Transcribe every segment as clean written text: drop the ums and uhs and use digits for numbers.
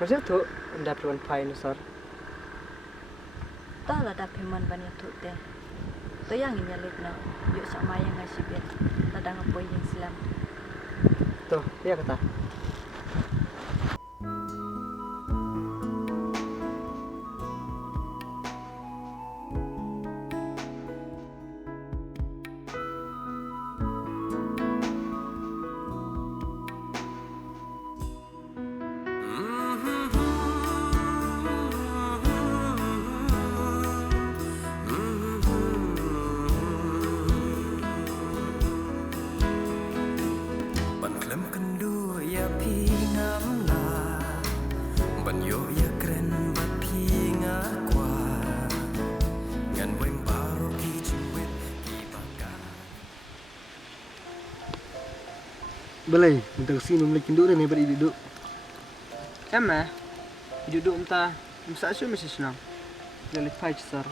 Macam tu, anda perlu fine sir. Tak lah dapat banyak tu deh. Tu yang ini lihat na, yuk sama yang ngasih biar, ladang apa yang Islam. Tu, dia kata. Balai, minta kesini mulai kinduk dan hebat duduk. Emma, duduk entah, masa asyik masih senang. Dia lihat fine sir.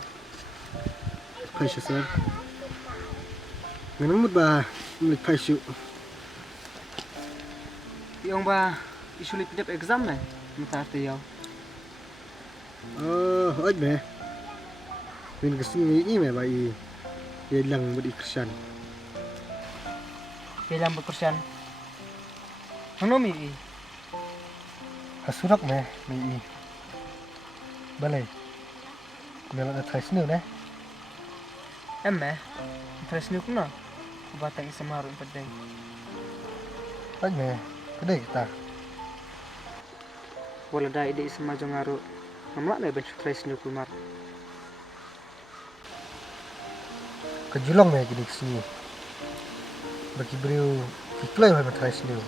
Paisha sir. Nganamut ba mulai paishu. Yang ba, isu lihat pinjam exam ni, mata arti yau. Oh, oj me. Min kesini ni me ba i. Dia lang budi Kristen. Bilang berkursian. Ano mi? Hasurak me, me i. Balai. Melak atas ni ne. Emma, interest ni kuna. Batang isam harun pedang. Oj me. Kedai kita. Wala dah ide isam majang haru. Nampak ni bentuk interest ni kumar. Kejulang me gini kesini. Bagi beliau iklai hai atas ni.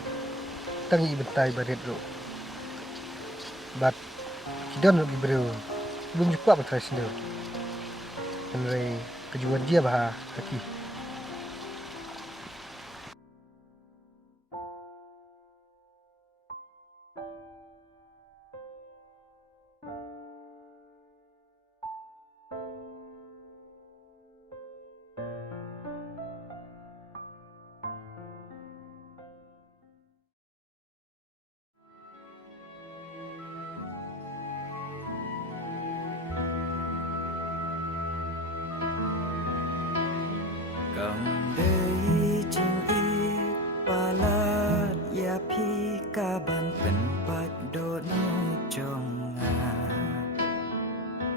Tangi bentai baret ro. Bat kidan bagi beliau belum cukup atas ni. Mengenai kejuan dia bah haki. Cầm đây chinh y ba la ya phi ca ban pen pat đôn trong ngà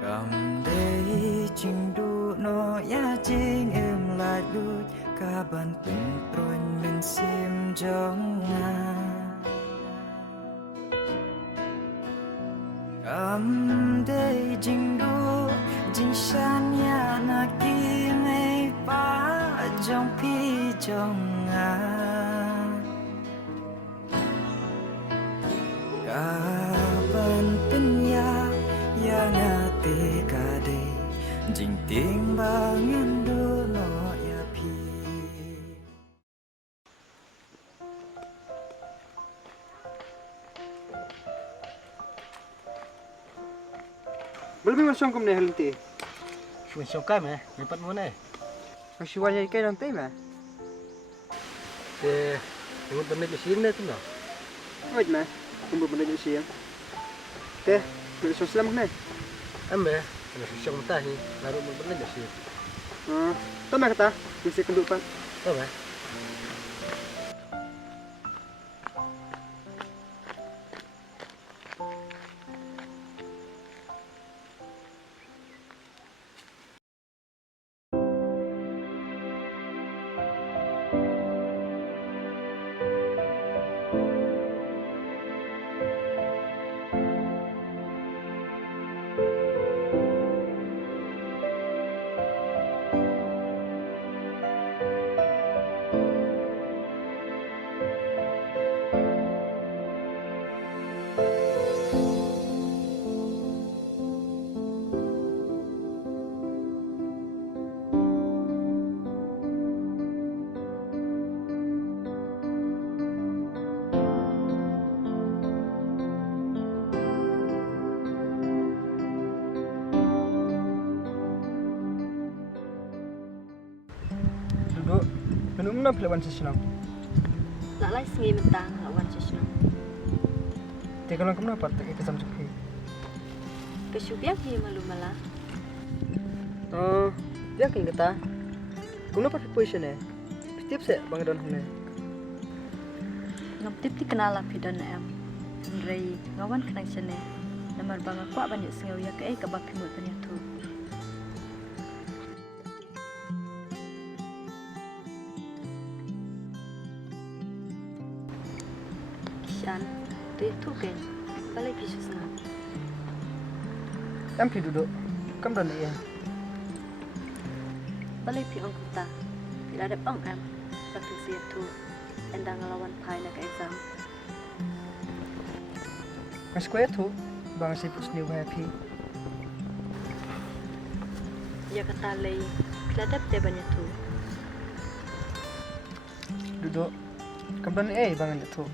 cầm đây chinh du no ya chinh em la du ca ban pen trôi men sim trong ngà cầm đây chinh du chinh san ya na kim ei pa trong phi trong ngà cả ban tin ya nga te cả đây jing tiếng ba ngân đô nó ya phi Belum macam kum ni halte. Cuma syokai me, dapat mana? Masih wajah ikan nanti mah. Tengok benda di sini tu nak. Wajah mah, tumbuh benda di sini. Teh, benda sosial mana? Ambe, kena syok mentah ni, naruh benda di sini. Tahu mah kata, mesti kenduk pan. Tahu me? Mana pula wan sesenang? Tak lah sengi mentang lawan sesenang. Thì kalau kamu dapat tak ikut sama Jepri. Kesyubiak hi malu-mala. Yakin kata. Kung dapat position Setiap saya bang don hone. Ngam tip ti kenal api don em. Nrei ngawan kenang sene. Namar bang aku banyak sengau ya ke ka bapi mut banyak tu. Shan, tu tu ke. Balai pisu sana. Em pi duduk. Kamu don iya. Balai pi ong kuta. Tidak ada ong em. Batu sia tu. Endang ngelawan pai nak exam. Mas kue tu bang si pus new happy. Ya kata lei. Keladap te banyak tu. Duduk. Kamu don bang tu.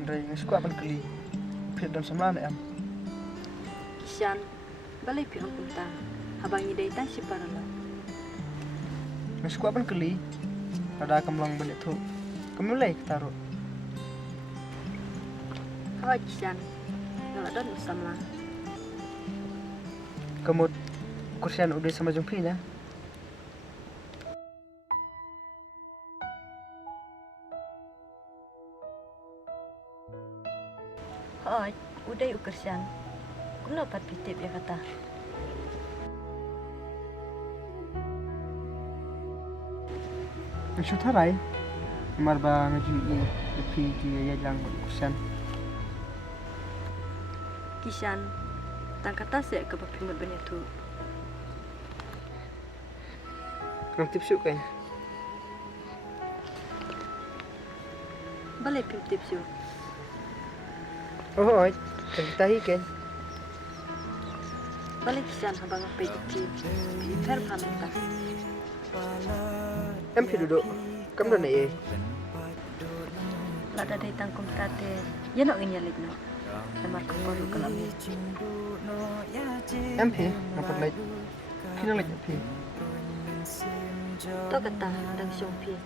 Ndai mas ku apan keli. Pi don sama em. Shan, balai pi ong kuta. Habang idai tan si parala. Mas ku apan keli. Ada kamu lang balik tu. Kamu lagi taruh. Hoi Shan. Ngaladon usama. Kamu kursian udah sama Jungpi ya? Hoi, udah ukur Shan. Kuno pat pitip ya kata. Ang shoot haray. Marba ngajui Jungpi dia yang kursian. Kishan, tang kata saya ke bapi mut banyak tu. Kamu tip shoot kan? Balai pim tip siu. Oh, kita kan? Balai Kishan habang apa itu? Fer pamita. Em pi duduk. Kamu don iya. Lada dari tangkum kate. Ya nak ngenyalik no. Namar ko baru kalau ni. Em pi ngapa lagi? Kena lagi pi. To kata dang siong pi.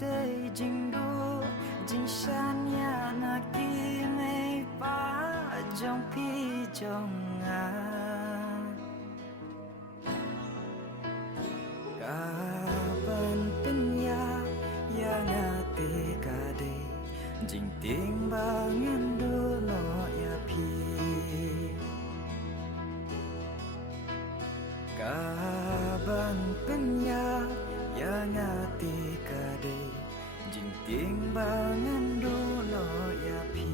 Day jing du jing shan ya na ki mei pa jong pi jong a ka ban pen ya ngate ka de jing ting bangen du no ya pi ka ban pen ya ngate ka de jing ting bangen du no ya pi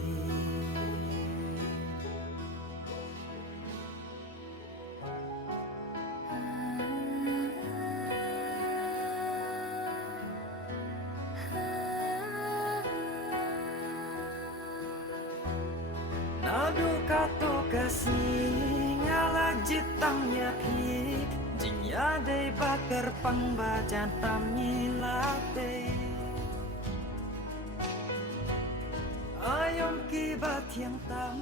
nadu kato kasih ngala jitang ya pi jing ya de bakar pang bajan tam nilate ayom ki bat yang tam